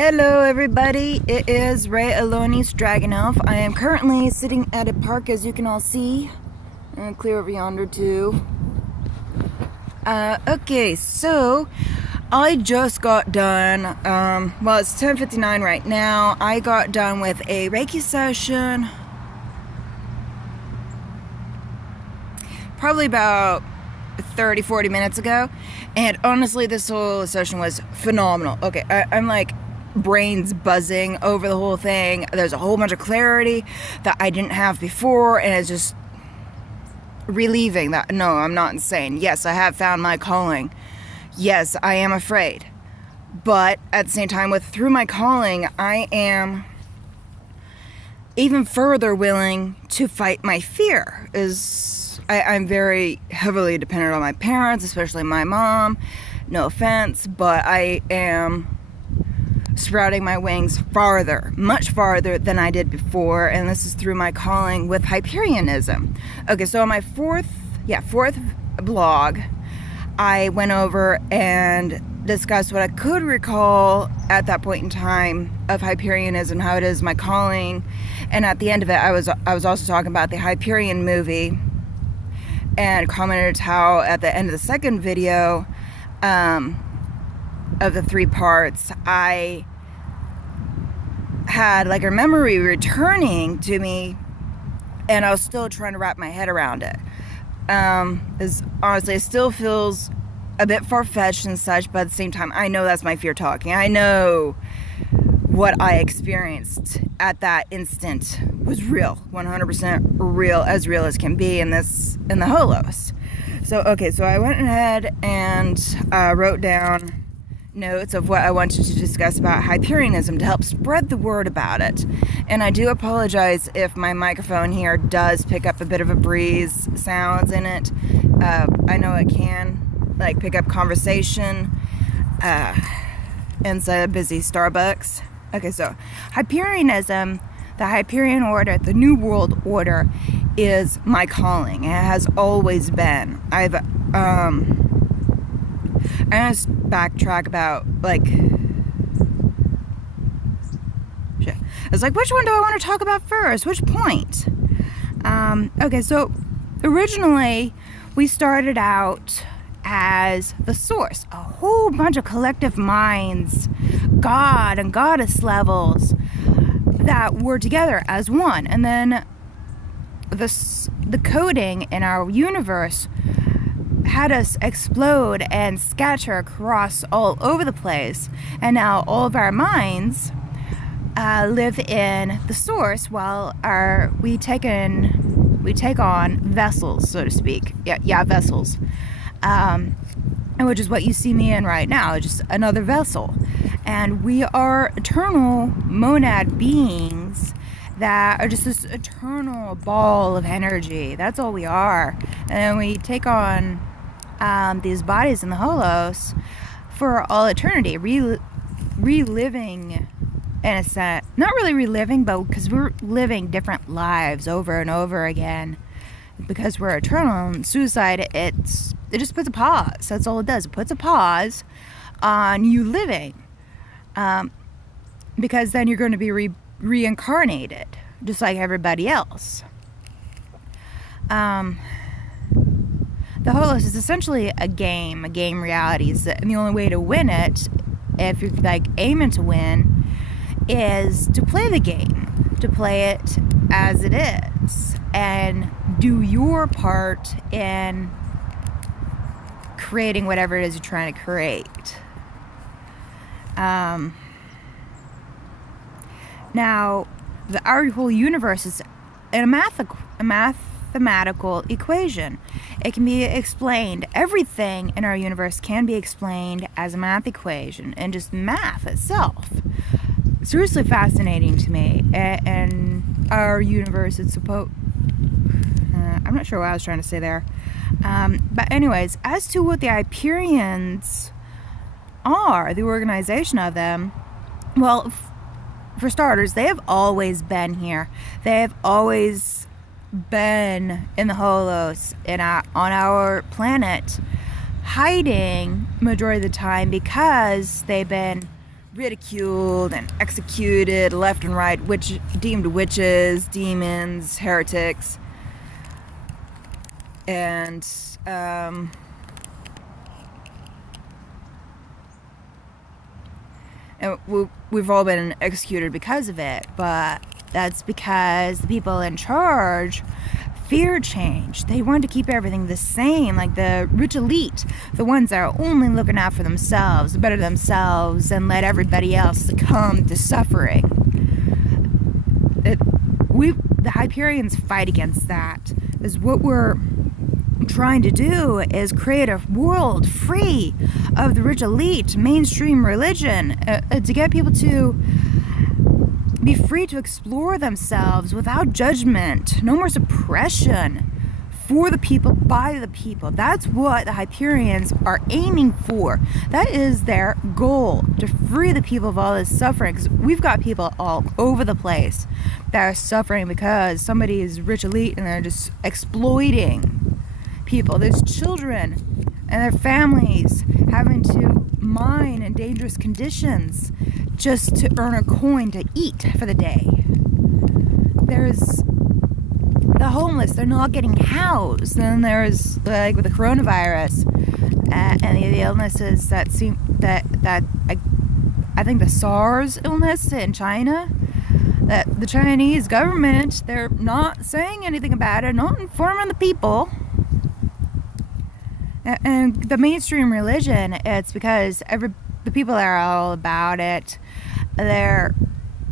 Hello everybody, it is Rae Olonis Dragon-Elf. I am currently sitting at a park, as you can all see, and clear over yonder too. Okay, so I just got done, well, it's 10:59 right now. I got done with a reiki session probably about 30-40 minutes ago, and honestly this whole session was phenomenal. Okay, I'm like brains buzzing over the whole thing. There's a whole bunch of clarity that I didn't have before, and it's just relieving that no, I'm not insane. Yes, I have found my calling. Yes, I am afraid, but at the same time, through my calling, I am even further willing to fight my fear. I'm very heavily dependent on my parents, especially my mom. No offense, but I am sprouting my wings farther, much farther than I did before, and this is through my calling with Hyperianism. Okay, so on my fourth blog, I went over and discussed what I could recall at that point in time of Hyperianism, how it is my calling, and at the end of it, I was also talking about the Hyperion movie, and commented how at the end of the second video of the 3 parts, I had like a memory returning to me, and I was still trying to wrap my head around it. Honestly, it still feels a bit far-fetched and such, but at the same time, I know that's my fear talking. I know what I experienced at that instant was real, 100% real as can be in the holos. So okay, so I went ahead and wrote down notes of what I wanted to discuss about Hyperianism to help spread the word about it. And I do apologize if my microphone here does pick up a bit of a breeze sounds in it. I know it can like pick up conversation inside a busy Starbucks. Okay, so Hyperianism, the Hyperian Order, the New World Order, is my calling. It has always been. I'm gonna backtrack about shit. It's like, which one do I want to talk about first? Which point? Okay, so originally we started out as the source, a whole bunch of collective minds, god and goddess levels that were together as one, and then the coding in our universe had us explode and scatter across all over the place, and now all of our minds live in the source while we take on vessels, so to speak. Yeah, vessels. Which is what you see me in right now, just another vessel. And we are eternal monad beings that are just this eternal ball of energy. That's all we are. And we take on these bodies in the holos for all eternity, reliving in a sense. Not really reliving, but because we're living different lives over and over again. Because we're eternal, and suicide, it just puts a pause. That's all it does. It puts a pause on you living. Because then you're going to be reincarnated, just like everybody else. The holos is essentially a game reality. And the only way to win it, if you're like aiming to win, is to play the game, to play it as it is, and do your part in creating whatever it is you're trying to create. Now, our whole universe is a mathematical equation. It can be explained. Everything in our universe can be explained as a math equation, and just math itself. Seriously fascinating to me. And our universe is I'm not sure what I was trying to say there. But anyways, as to what the Hyperians are, the organization of them, well, for starters, they have always been here. They have always been in the holos on our planet, hiding majority of the time because they've been ridiculed and executed left and right, deemed witches, demons, heretics, and we've all been executed because of it, but that's because the people in charge fear change. They want to keep everything the same, like the rich elite, the ones that are only looking out for themselves, better themselves, and let everybody else succumb to suffering. The Hyperians fight against that. Is what we're trying to do is create a world free of the rich elite, mainstream religion, to get people to be free to explore themselves without judgment. No more suppression. For the people, by the people. That's what the Hyperians are aiming for. That is their goal, to free the people of all this suffering. Because we've got people all over the place that are suffering because somebody is rich elite and they're just exploiting people. There's children and their families having to mine in dangerous conditions just to earn a coin to eat for the day. There's the homeless, they're not getting housed. Then there's, like, with the coronavirus and the illnesses that I think the SARS illness in China, that the Chinese government, they're not saying anything about it, not informing the people. And the mainstream religion, it's because the people that are all about it, they're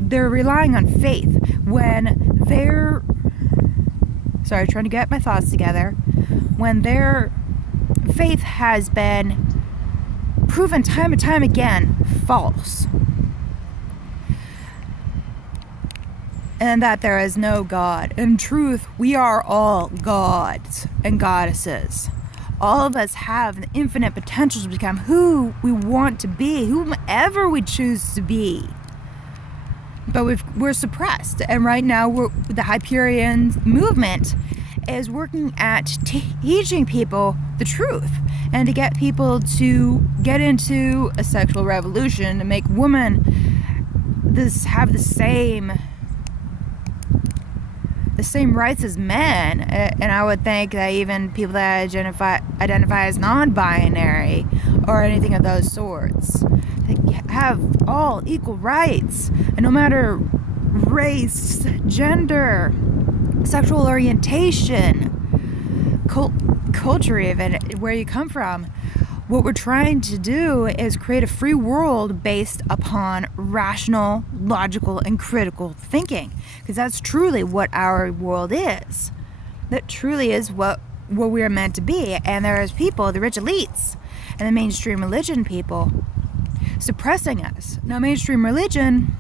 relying on faith when they're trying to get my thoughts together. When their faith has been proven time and time again false, and that there is no God. In truth, we are all gods and goddesses. All of us have the infinite potential to become who we want to be, whomever we choose to be. But we're suppressed, and right now the Hyperian movement is working at teaching people the truth and to get people to get into a sexual revolution, to make women have the same rights as men. And I would think that even people that identify as non-binary or anything of those sorts, they have all equal rights, and no matter race, gender, sexual orientation, culture, even where you come from. What we're trying to do is create a free world based upon rational, logical, and critical thinking, because that's truly what our world is. That truly is what we are meant to be. And there's people, the rich elites and the mainstream religion people, suppressing us. Now, mainstream religion,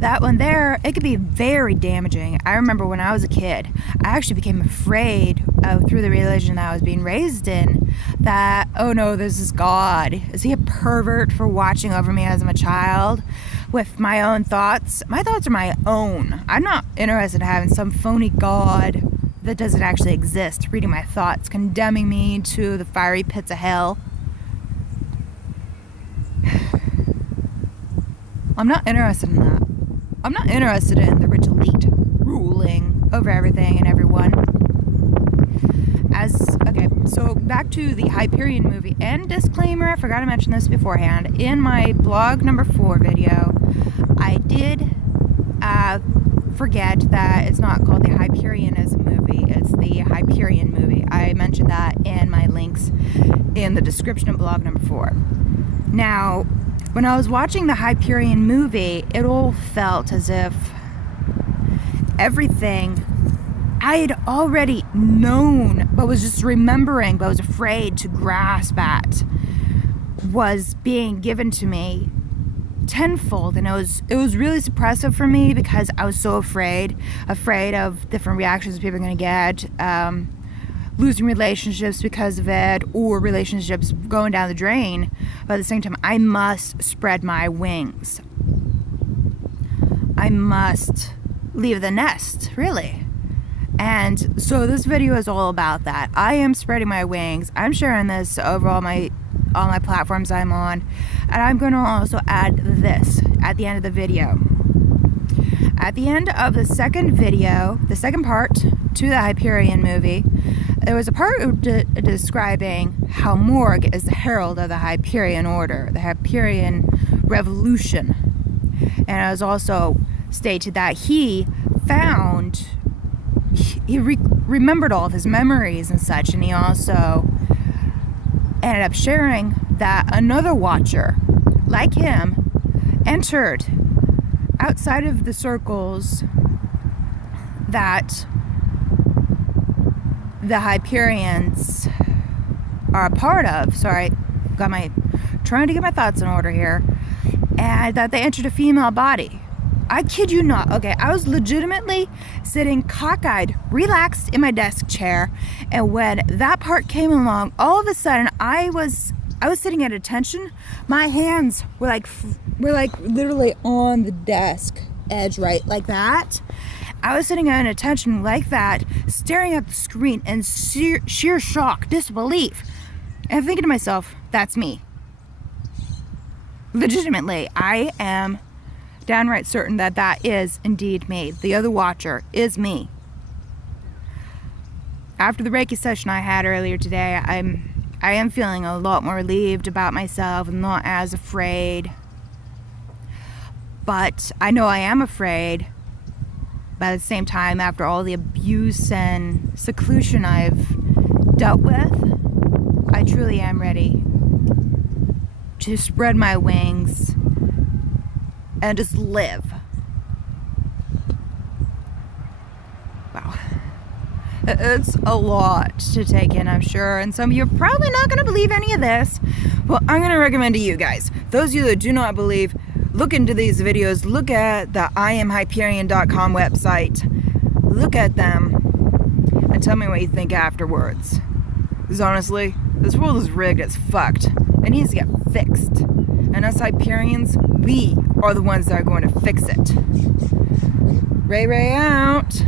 that one there, it could be very damaging. I remember when I was a kid, I actually became afraid through the religion that I was being raised in, that, oh no, there's this God. Is he a pervert for watching over me as I'm a child with my own thoughts? My thoughts are my own. I'm not interested in having some phony God that doesn't actually exist reading my thoughts, condemning me to the fiery pits of hell. I'm not interested in that. I'm not interested in the rich elite ruling over everything and everyone. Okay, so back to the Hyperion movie. And disclaimer, I forgot to mention this beforehand. In my blog number 4 video, I did forget that it's not called the Hyperianism movie. It's the Hyperion movie. I mentioned that in my links in the description of blog number 4. Now, when I was watching the Hyperion movie, it all felt as if everything I had already known, but was just remembering, but was afraid to grasp at, was being given to me tenfold. And it was really suppressive for me because I was so afraid of different reactions people are going to get, losing relationships because of it, or relationships going down the drain. But at the same time, I must spread my wings. I must leave the nest, really. And so this video is all about that. I am spreading my wings. I'm sharing this over all my all my platforms I'm on. And I'm going to also add this at the end of the video. At the end of the second video, the second part to the Hyperion movie, there was a part describing how Morg is the herald of the Hyperian Order, the Hyperian Revolution. And it was also stated that he remembered all of his memories and such, and he also ended up sharing that another watcher, like him, entered outside of the circles that the Hyperians are a part of. Sorry, trying to get my thoughts in order here. And that they entered a female body. I kid you not. Okay, I was legitimately sitting cockeyed, relaxed in my desk chair, and when that part came along, all of a sudden I was sitting at attention. My hands were like literally on the desk edge, right, like that. I was sitting at attention like that, staring at the screen in sheer shock, disbelief, and thinking to myself, that's me. Legitimately, I am downright certain that that is indeed me. The other watcher is me. After the Reiki session I had earlier today, I am feeling a lot more relieved about myself and not as afraid. But I know I am afraid. But at the same time, after all the abuse and seclusion I've dealt with, I truly am ready to spread my wings and just live. Wow. It's a lot to take in, I'm sure, and some of you are probably not going to believe any of this. Well, I'm going to recommend to you guys, those of you that do not believe, look into these videos, look at the IamHyperian.com website, look at them, and tell me what you think afterwards. Because honestly, this world is rigged as fucked. It needs to get fixed. And us Hyperians, we are the ones that are going to fix it. Rae out.